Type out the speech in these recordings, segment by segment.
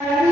ஓம்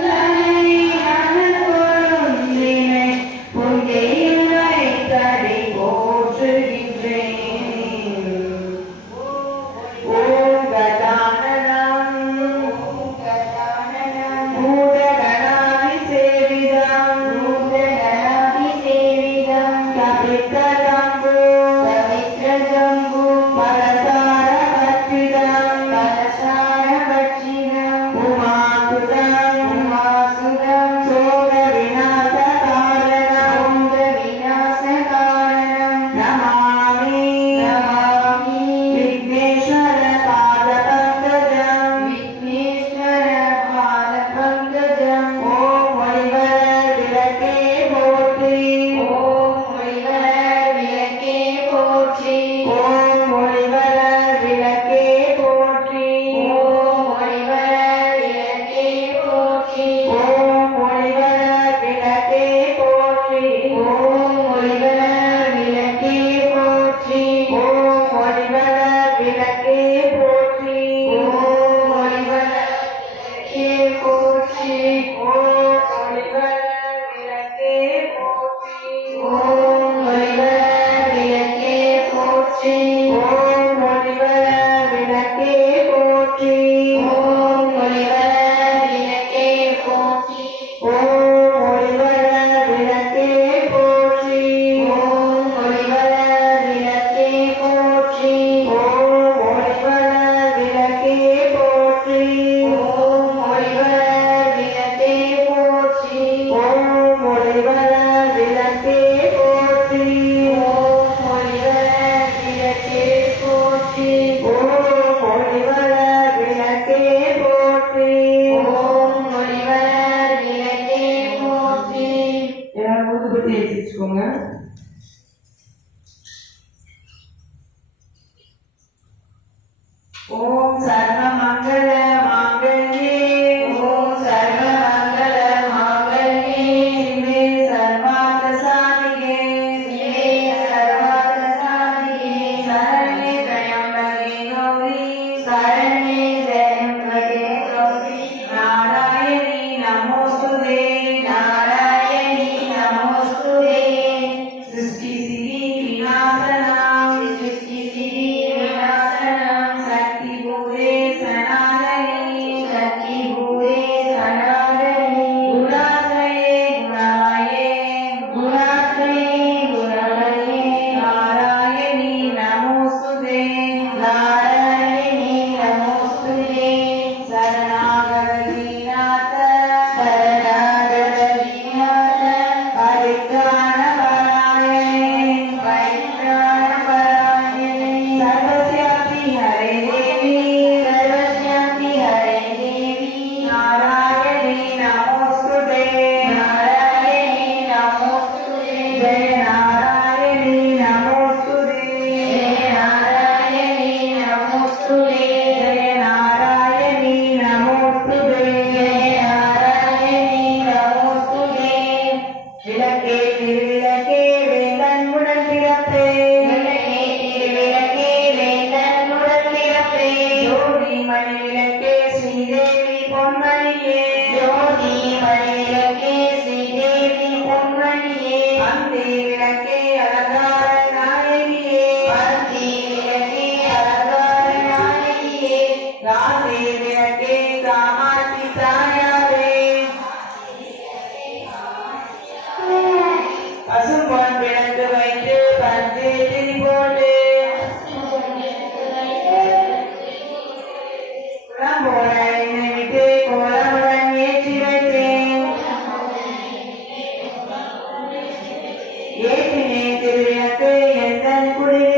ஏற்றினே திருவிளக்கு எந்தன் குடில்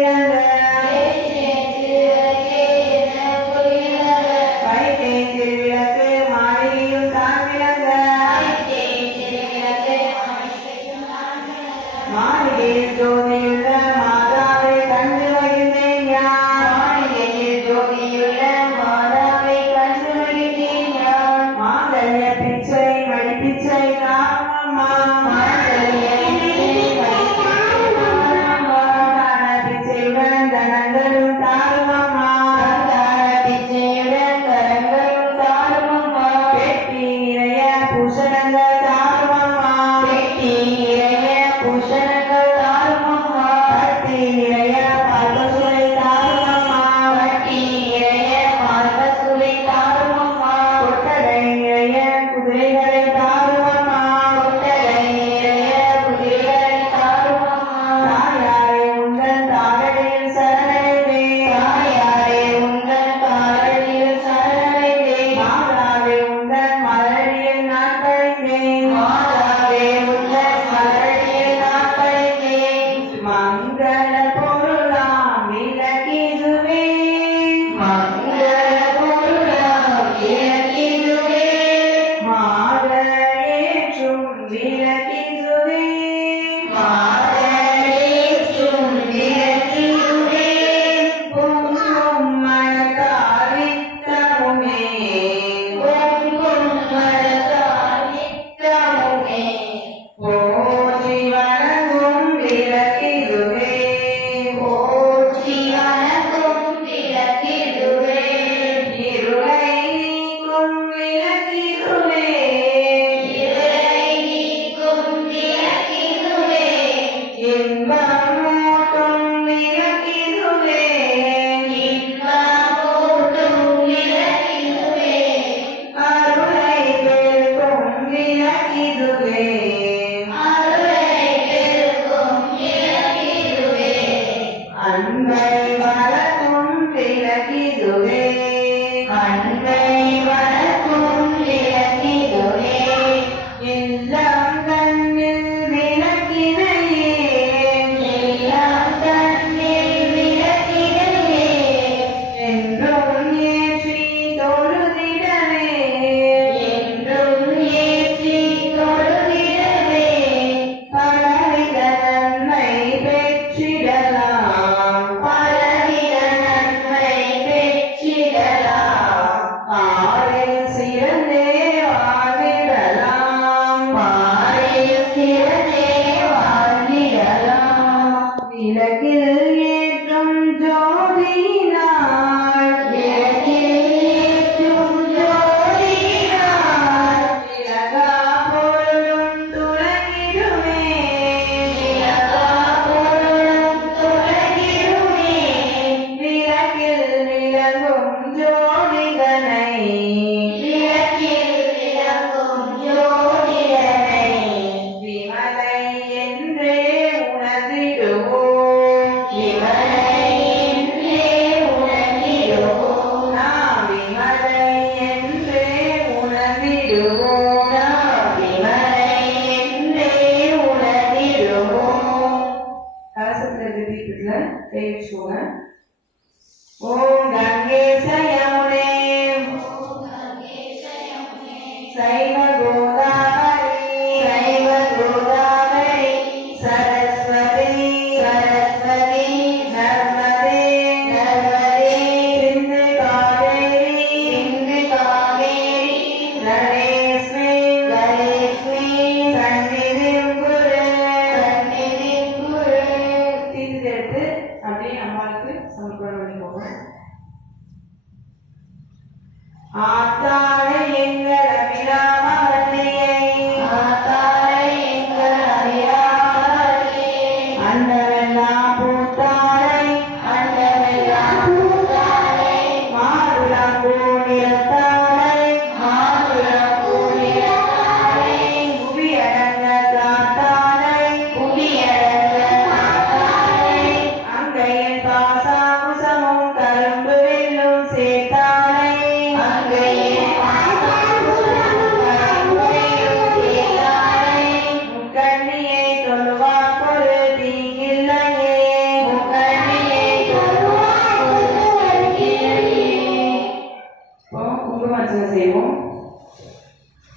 குங்குமார்ச்சனை செய்வோம்.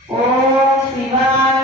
ஓம் சிவாய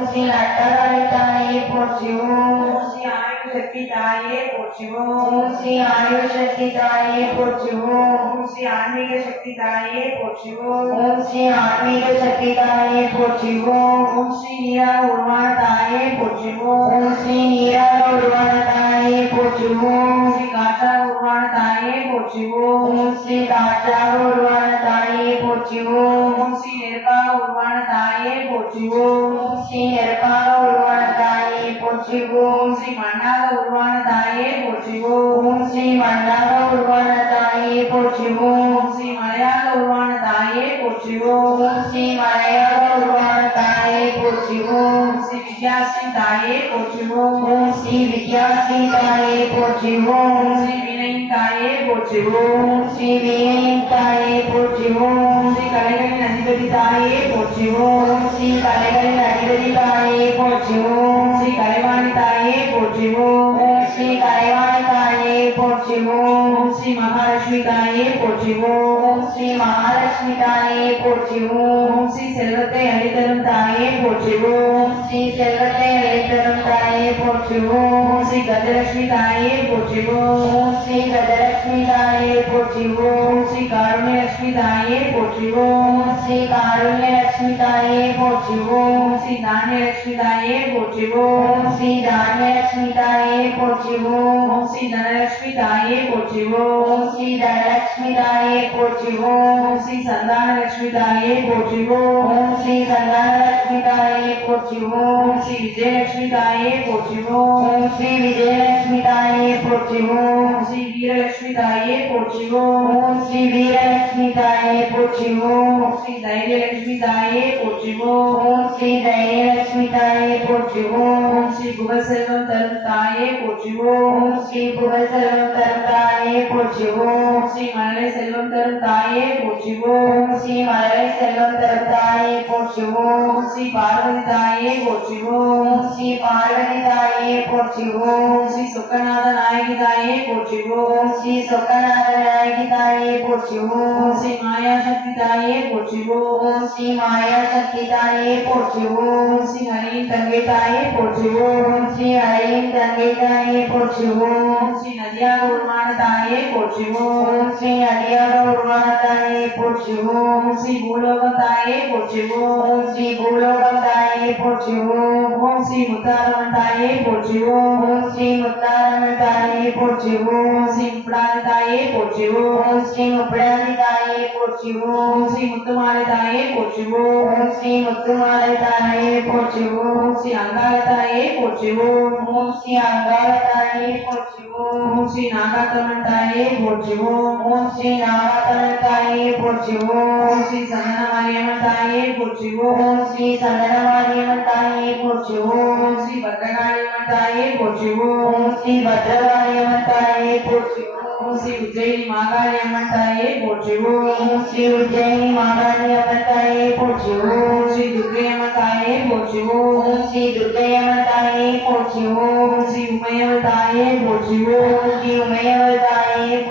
ಸೂಸಿಯತರಳಿತಾಯೇ ಪೋಷಿವು ಸೂಸಿ ಆಯು ಶಕ್ತಿದಾಯೇ ಪೋಷಿವು ಸೂಸಿ ಆಯು ಶಕ್ತಿದಾಯೇ ಪೋಷಿವು ಸೂಸಿ ಆತ್ಮಿಕ ಶಕ್ತಿದಾಯೇ ಪೋಷಿವು ಸೂಸಿ ಆತ್ಮಿಕ ಶಕ್ತಿದಾಯೇ ಪೋಷಿವು ಸೂಸಿ ನೀರ ಉರ್ವಣತಾಯೇ ಪೋಷಿವು ಸೂಸಿ ನೀರ ಉರ್ವಣತಾಯೇ ಪೋಷಿವು ಸೂಸಿ ಗಾತ ಉರ್ವಣತಾಯೇ ಪೋಷಿವು ಸೂಸಿ ಗಾತ ಉರ್ವಣತಾಯೇ ಪೋಷಿವು ஓம் ஸ்ரீ நீராக உருவான தாயே போற்றுவோம் ஓம் ஸ்ரீ காற்றா உருவான தாயே போற்றுவோம் ஓம் ஸ்ரீ காற்றாக உருவான தாயே போற்றுவோம் ஓம் ஸ்ரீ நெருப்பாக உருவான தாயே போற்றுவோம் ஓம் ஸ்ரீ நெருப்பாக உருவான தாயே போற்றுவோம் ஓம் ஸ்ரீ மண்ணாக உருவான தாயே போற்றுவோம் ஓம் ஸ்ரீ மண்ணாக உருவான தாயே போற்றுவோம் ஓம் ஸ்ரீ மலையாக உருவான தாயே போற்றுவோம் ஓம் ஸ்ரீ மலையாக உருவான தாயே போற்றுவோம் ஓம் ஸ்ரீ வித்யாஸ்ரீ தாயே போற்றுவோம் ஓம் ஸ்ரீ வித்யாஸ்ரீ தாயே போற்றுவோம் ஓம் ஸ்ரீ வினையின் தாயே போற்றுவோம். ஓம் ஸ்ரீ வீணையின் தாயே போற்றுவோம் ஓம் ஸ்ரீ கலைகளின் அதிபதி தாயே போற்றுவோம். ஓம் ஸ்ரீ கலைகளின் அதிபதி தாயே போற்றுவோம். ஓம் ஸ்ரீ கலைவாணி தாயே போற்றுவோம். ஓம் ஸ்ரீ கலைவாணி पोचिवो ओम श्री महालक्ष्मीताये पोचे ओम श्री महालक्ष्मीताये पोचे ओम श्री सेल्वते हरितरुताये पोचे ओम श्री सेल्वते हरितरुताये पोचे ओम श्री गजलक्ष्मीताये पोचे ओम श्री गजलक्ष्मीताये पोचे ओम श्री कारुण्य लक्ष्मीताये पोचे ओम श्री कारुण्य लक्ष्मीताये पोचे ओम श्री धान्य लक्ष्मीताये पोचे ओम श्री धान्य लक्ष्मीताये पोचे ओम श्री धनलक्ष्मी लक्ष्मीदाये कोचिवो ओम श्री धनलक्ष्मीदाये ओम श्री संदान लक्ष्मीदाये कोचिवो ओम श्री संदान लक्ष्मीदाये कोचिवो ओम श्री विजय लक्ष्मीदाये कोचिवो ओम श्री विजय लक्ष्मीदाये कोचिवो ओम श्री वीर లక్ష్మీతాయే పొడిచివో ఓం శ్రీ వీరలక్ష్మీతాయే పొడిచివో ఓం శ్రీ ధైర్యలక్ష్మీతాయే పొడిచివో ఓం శ్రీ ధైర్యలక్ష్మీతాయే పొడిచివో ఓం శ్రీ భువసర్వం తరుతాయే పొడిచివో ఓం శ్రీ భువసర్వం తరుతాయే పొడిచివో ఓం శ్రీ మలై సెల్వం తరుతాయే పొడిచివో ఓం శ్రీ మలై సెల్వం తరుతాయే పొడిచివో ఓం శ్రీ పార్వతితాయే పొడిచివో ఓం శ్రీ పార్వతితాయే పొడిచివో ఓం శ్రీ సుఖనాథ నాయకితాయే పొడిచివో ఓం శ్రీ सौकरागरायिताये पोषिवो ओम श्री माया शक्तिताये पोषिवो ओम श्री माया शक्तिताये पोषिवो ओम श्री हरि तंगेताये पोषिवो ओम श्री हरि तंगेताये पोषिवो ओम श्री नदिया गौरमानताये पोषिवो ओम श्री नदिया गौरमानताये पोषिवो ओम श्री भूलोकताये पोषिवो ओम श्री भूलोकताये पोषिवो ओम श्री मुतारमताये पोषिवो ओम श्री मुतारमताये पोषिवो ओम श्री प्राण தாயே போற்றுவோம் ஓம் ஸ்ரீ நதியாக உருவான தாயே போற்றுவோம் ஓம் ஸ்ரீ அடியாக உருவான தாயே போற்றுவோம் ஓம் ஸ்ரீ பூலோகம் தாயே போற்றுவோம் ஓம் ஸ்ரீ பூலோகம் தாயே போற்றுவோம் ஓம் ஸ்ரீ முத்தாரம்மன் தாயே போற்றுவோம் ஓம் ஸ்ரீ முத்தாரம்மன் தாயே போற்றுவோம் ஓம் ஸ்ரீ முப்படாதி தாயே போற்றுவோம் ஓம் ஸ்ரீ முப்படாதி தாயே போற்றுவோம் ஓம் ஸ்ரீ முத்துமாலை தாயே போற்றுவோம் ஓம் ஸ்ரீ முத்துமாலை தாயே போற்றுவோம் ஓம் ஸ்ரீ அங்காள தாயே போற்றுவோம் ஓம் ஸ்ரீ அங்காள தாயே போற்றுவோம் ஓம் ஸ்ரீ நாகாத்தம்மன் தாயே போற்றுவோம் ஓம் ஸ்ரீ நாகாத்தம்மன் தாயே போற்றுவோம் ஓம் ஸ்ரீ சந்தன மாரியம்மன் தாயே போற்றுவோம் ஓம் ஸ்ரீ சந்தனமாரியம்மன் தாயே போற்றுவோம் ஓம் ஸ்ரீ பத்ரகாளியம்மன் தாயே போற்றுவோம் ஓம் ஸ்ரீ பத்ரகாளியம்மன் தாயே போற்றுவோம் શિવ જય માગાને મતાએ પહોંચે ઓમ શિવ જય માગાને મતાએ પહોંચે ઓમ શ્રી દુર્ગે મતાએ પહોંચે ઓમ શ્રી દુર્ગે મતાએ પહોંચે ઓમ શિવમય મતાએ પહોંચે ઓમ શિવમય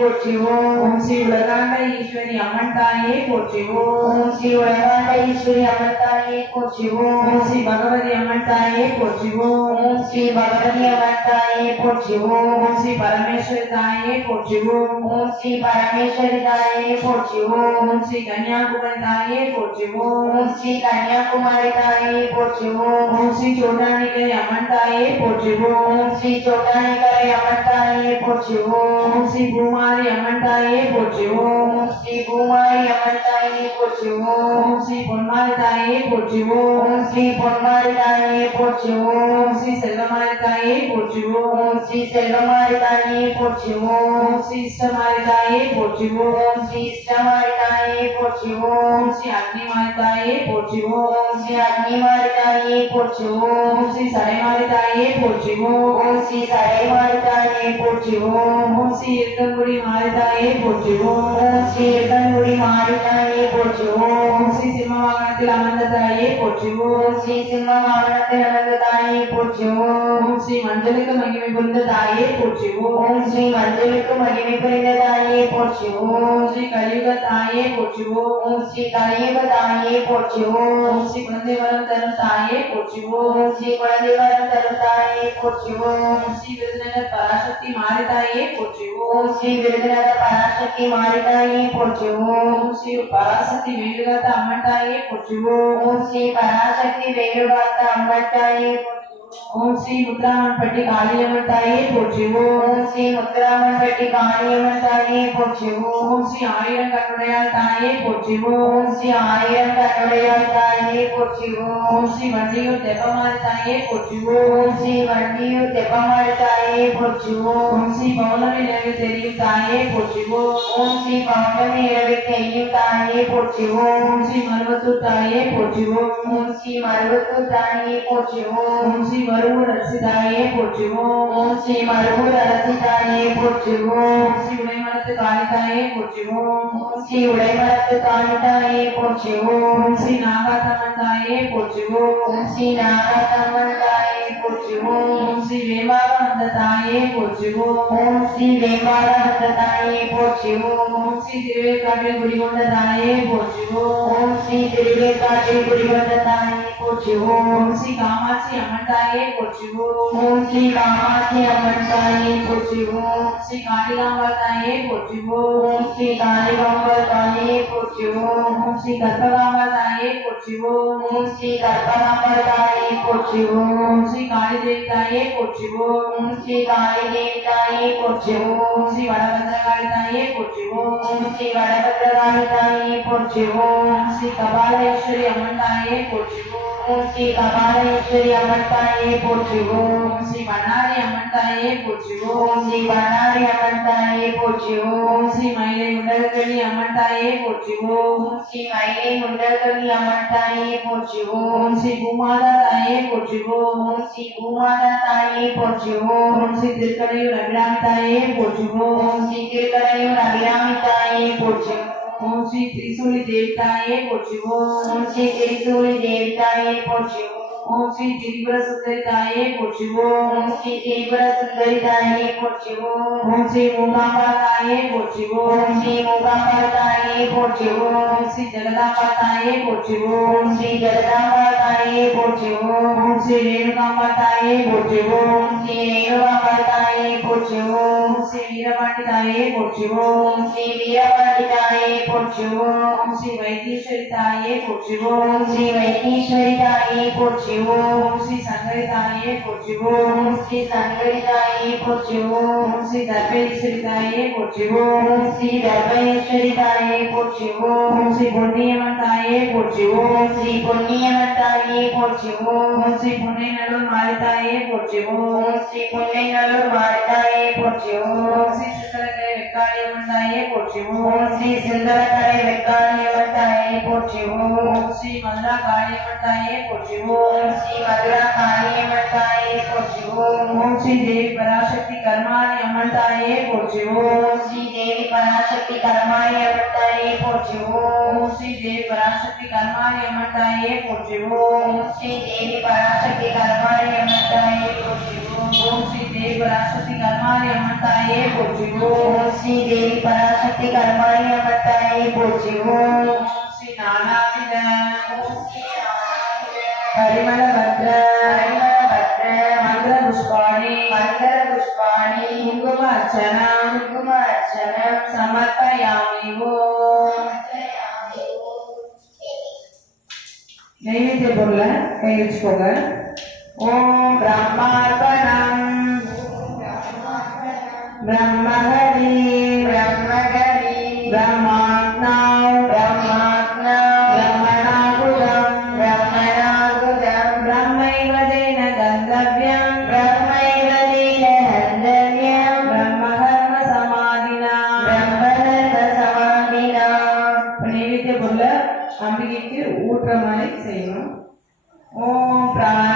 போற்றுவோம் ஓம் ஸ்ரீ உமையவள் தாயே போற்றுவோம் ஓம் ஸ்ரீ உலகாண்ட ஈஸ்வரி அம்மன் தாயே போற்றுவோம் ஓம் ஸ்ரீ உலகாண்ட ஈஸ்வரி அம்மன் தாயே போற்றுவோம் ஓம் ஸ்ரீ பகவதி அம்மன் தாயே போற்றுவோம் ஓம் ஸ்ரீ பகவதி அம்மன் தாயே போற்றுவோம் ஓம் ஸ்ரீ பரமேஸ்வரி தாயே போற்றுவோம் ஓம் ஸ்ரீ பரமேஸ்வரி தாயே போற்றுவோம் ஓம் ஸ்ரீ கன்னியாகுமரி தாயே போற்றுவோம் ஓம் ஸ்ரீ கன்னியாகுமரி தாயே போற்றுவோம் ஓம் ஸ்ரீ சோட்டானிகரி அம்மன் தாயே போற்றுவோம் ஓம் ஸ்ரீ சோட்டானிகரை அம்மன் தாயே போற்றுவோம் ஓம் ஸ்ரீ பூமாரி அம்மன் தாயே போற்றுவோம் ஓம் ஸ்ரீ பூமாரி அம்மன் தாயே போற்றுவோம் ஓம் ஸ்ரீ பொன்மாரி தாயே போற்றுவோம் ஓம் ஸ்ரீ பொன்மாரி தாயே போற்றுவோம் ஓம் ஸ்ரீ செல்வமாரி தாயே போற்றுவோம் ஓம் ஸ்ரீ செல்வமாரி தாயே போற்றுவோம் ஓம் ஸ்ரீ இஷ்டமாரி தாயே போற்றுவோம் ஓம் ஸ்ரீ இஷ்டமாரி தாயே போற்றுவோம் ஓம் ஸ்ரீ அக்னிமாரி தாயே போற்றுவோம் ஓம் ஸ்ரீ அக்னிமாரி தாயே போற்றுவோம் ஓம் ஸ்ரீ சடைமாரி தாயே போற்றுவோம் ஓம் ஸ்ரீ சடைமாரி தாயே போற்றுவோம் ஓம் ஸ்ரீ இருக்கங்குடி ಮಾಡಿದ್ದಾನೆ ಪೂಜ್ಯ ಓಂ ಶ್ರೀ ಎತ್ತನ್ಗುಡಿ ಮಾಡಿದ್ದಾನೆ ಪೂಜ್ಯ ಓಂ ಶ್ರೀ ಸಿಂಹವಾಗಣത്തിൽ ಅಮಂದತಾಯೇ ಪೂಜ್ಯ ಓಂ ಶ್ರೀ ಸಿಂಹವಾಗಣത്തിൽ ಅಮಂದತಾಯೇ ಪೂಜ್ಯ ಓಂ ಶ್ರೀ ಮಂಜಲಿಕ ಮಹಿಮೆ ಬೃಂದತಾಯೇ ಪೂಜ್ಯ ಓಂ ಶ್ರೀ ಮಂಜಲಿಕ ಮಹಿಮೆ ಬೃಂದತಾಯೇ ಪೂಜ್ಯ ಓಂ ಶ್ರೀ ಕಲಿಯುಗ ತಾಯೇ ಪೂಜ್ಯ ಓಂ ಶ್ರೀ ಕಲಿಯುಗ ತಾಯೇ ಪೂಜ್ಯ ಓಂ ಶ್ರೀ ಕುಲದೇವರಂ ತರುತ್ತಾಯೇ ಪೂಜ್ಯ ಓಂ ಶ್ರೀ ಕುಲದೇವರಂ ತರುತ್ತಾಯೇ ಪೂಜ್ಯ ಓಂ ಶ್ರೀ ವಿದ್ಯನ ಪರಾಶಕ್ತಿ ಮಾಡಿದಾಯೇ ಪೂಜ್ಯ ಓಂ ಶ್ರೀ వెలుగులత పరాశక్తి మారితాయి పొచ్చువు శ్రీ పరాశక్తి వేలుగత అమ్మటాయి పొచ్చువు శ్రీ పరాశక్తి వేలుగత అమ్మటాయి ఓం శ్రీ ఉత్తరామణ పట్టి కాళీయమంతాయే పోచేవో ఓం శ్రీ ఉత్తరామణ పట్టి కాళీయమంతాయే పోచేవో ఓం శ్రీ ఆయిర కన్నుడయాల్తాయే పోచేవో ఓం శ్రీ ఆయిర కన్నుడయాల్తాయే పోచేవో ఓం శ్రీ వండియు దెబ్బమాల్తాయే పోచేవో ఓం శ్రీ వండియు దెబ్బమాల్తాయే పోచేవో ఓం శ్రీ పౌర్ణమి ఇరవై తెలియుతాయే పోచేవో ఓం శ్రీ పౌర్ణమి ఇరవై తెలియుతాయే పోచేవో ఓం శ్రీ మరువతుతాయే పోచేవో ఓం శ్రీ మరువతుతాయే పోచేవో ఓం శ్రీ ಶ್ರೀಮರುವು ರಚಿಸಿದಾಯೇ ಪೋಚಿವು ಓಂ ಶ್ರೀಮರುವು ರಚಿಸಿದಾಯೇ ಪೋಚಿವು ಓಂ ಶ್ರೀ ಉಡೈಮರತ್ತು ಕಾಣಿತಾಯೇ ಪೋಚಿವು ಓಂ ಶ್ರೀ ಉಡೈಮರತ್ತು ಕಾಣಿತಾಯೇ ಪೋಚಿವು ಓಂ ಶ್ರೀ ನಾಗತಮಂತಾಯೇ ಪೋಚಿವು ಓಂ ಶ್ರೀ ನಾಗತಮಂತಾಯೇ ಪೋಚಿವು ಓಂ ಶ್ರೀ ವೇಮಾವ દત્તાએ પોચિવો ઓમ શ્રી વેમાનંદ દત્તાએ પોચિવો ઓમ શ્રી દિવ્યકારી ગુરુવંદ દત્તાએ પોચિવો ઓમ શ્રી દિવ્યકારી ગુરુવંદ દત્તાએ પોચિવો ઓમ શ્રી કામાસી અમરતાએ પોચિવો ઓમ શ્રી કામાસી અમરતાએ પોચિવો ઓમ શ્રી કાલિકાંબતાએ પોચિવો ઓમ શ્રી કાલિકાંબતાએ પોચિવો ઓમ શ્રી ગર્ભકાંબતાએ પોચિવો ઓમ શ્રી ગર્ભકાંબતાએ પોચિવો ઓમ શ્રી કાળી દેવતાએ પોચિવો ઓમ श्री काली देवताये पूज्य ओम श्री वरभद्रकालिताये पूज्य ओम श्री वरभद्रकालिताये पूज्य ओम श्री कपालेश्वरी अमृताये पूज्य ఓం శ్రీ భవానేశ్వరి అమంతాయే పోచి ఓం శ్రీ వనారి అమంతాయే పోచి ఓం శ్రీ వనారి అమంతాయే పోచి ఓం శ్రీ మైలే ముండలకని అమంతాయే పోచి ఓం శ్రీ మైలే ముండలకని అమంతాయే పోచి ఓం శ్రీ భూమాతా తాయే పోచి ఓం శ్రీ భూమాతా తాయే పోచి ఓం శ్రీ తిరుకడయూర్ అభిరామితాయే పోచి ఓం శ్రీ తిరుకడయూర్ అభిరామితాయే పోచి ఓం ಕೊಂಚಿ ತ್ರಿಸೂಲಿ ದೇವತಾಯೇ ಕೊಚ್ಚಿವೋ ಕೊಂಚಿ ತ್ರಿಸೂಲಿ ದೇವತಾಯೇ ಕೊಚ್ಚಿವೋ ओम श्री त्रिपुर सुंदरिताय शिवो ओम श्री त्रिपुर सुंदरिताय शिवो ओम श्री उमापताय शिवो ओम श्री उमापताय शिवो ओम श्री जगदापताय शिवो ओम श्री जगदापताय शिवो ओम श्री रेणुकापताय शिवो ओम श्री रेणुकापताय शिवो ओम श्री वीरपाटिताय शिवो ओम श्री वीरपाटिताय शिवो ओम श्री वैदीश्वरिताय शिवो ओम श्री वैदीश्वरिताय शिवो ओम श्री संगरिताये पोचि ओम श्री संगरिताये पोचि ओम श्री दर्पेश्वरिताये पोचि ओम श्री दर्पेश्वरिताये पोचि ओम श्री पुण्यमताये पोचि ओम श्री पुण्यमताये पोचि ओम श्री पुण्यनलु मारिताये पोचि ओम श्री पुण्यनलु मारिताये पोचि ओम श्री ಕಾರ್ಯವನ್ನು ಕೊಟ್ಟಿವು ಓಂ ಶ್ರೀ ಸುಂದರ ಕಾರ್ಯ ಕಾರ್ಯವತ್ತಾಯೇ ಕೊಟ್ಟಿವು ಓಂ ಶ್ರೀ ಮಧುರ ಕಾರ್ಯವತ್ತಾಯೇ ಕೊಟ್ಟಿವು ಓಂ ಶ್ರೀ ಮಧುರ ಕಾರ್ಯವತ್ತಾಯೇ ಕೊಟ್ಟಿವು ಓಂ ಶ್ರೀ ದೇವಿ ಪರಾಶಕ್ತಿ ಕರ್ಮಾಣಿ ಅಮೃತಾಯೇ ಕೊಟ್ಟಿವು ಓಂ ಶ್ರೀ ದೇವಿ ಪರಾಶಕ್ತಿ ಕರ್ಮಾಣಿ ಅಮೃತಾಯೇ ಕೊಟ್ಟಿವು ಓಂ ಶ್ರೀ ದೇವಿ ಪರಾಶಕ್ತಿ ಕರ್ಮಾಣಿ ಅಮೃತಾಯೇ ಕೊಟ್ಟಿವು ಓಂ ಶ್ರೀ ದೇವಿ ಪರಾಶಕ್ತಿ ಕರ್ಮಾಣಿ ಅಮೃತಾಯೇ ಕೊಟ್ಟಿವು ओम ओम श्री देवी पराशक्ति कर्मारी अमृताये पूजी ओम श्री देवी पराशक्ति कर्मारी अमृताये पूजी ओम श्री नानाविद ओम श्री परिमल भद्र परिमल भद्र मंगल पुष्पाणि मंगल पुष्पाणि कुंकुम अर्चना कुंकुम अर्चना समर्पयामि ओम நெய்வேத்திய பொருளை கையில் வச்சுக்கோங்க ஓம் பிரம்மார்ப்பணம் பிரம்மஹரி பிரம்மகரி பிரம்மாத்மாவ் பிரம்மாத்மா பிரம்மணாகுலம் பிரம்மணாகுதம் பிரம்மைவ தேன கந்தவ்யம் பிரம்மைவ லீலஹந்தவ்யம் பிரம்மகர்ம சமாதினா பிரம்மதர்ம சமாதினா இப்ப நைவேத்திய பொருளை அம்பிகைக்கு ஊட்டுற மாதிரி செய்யணும் ஓம் பிராணாய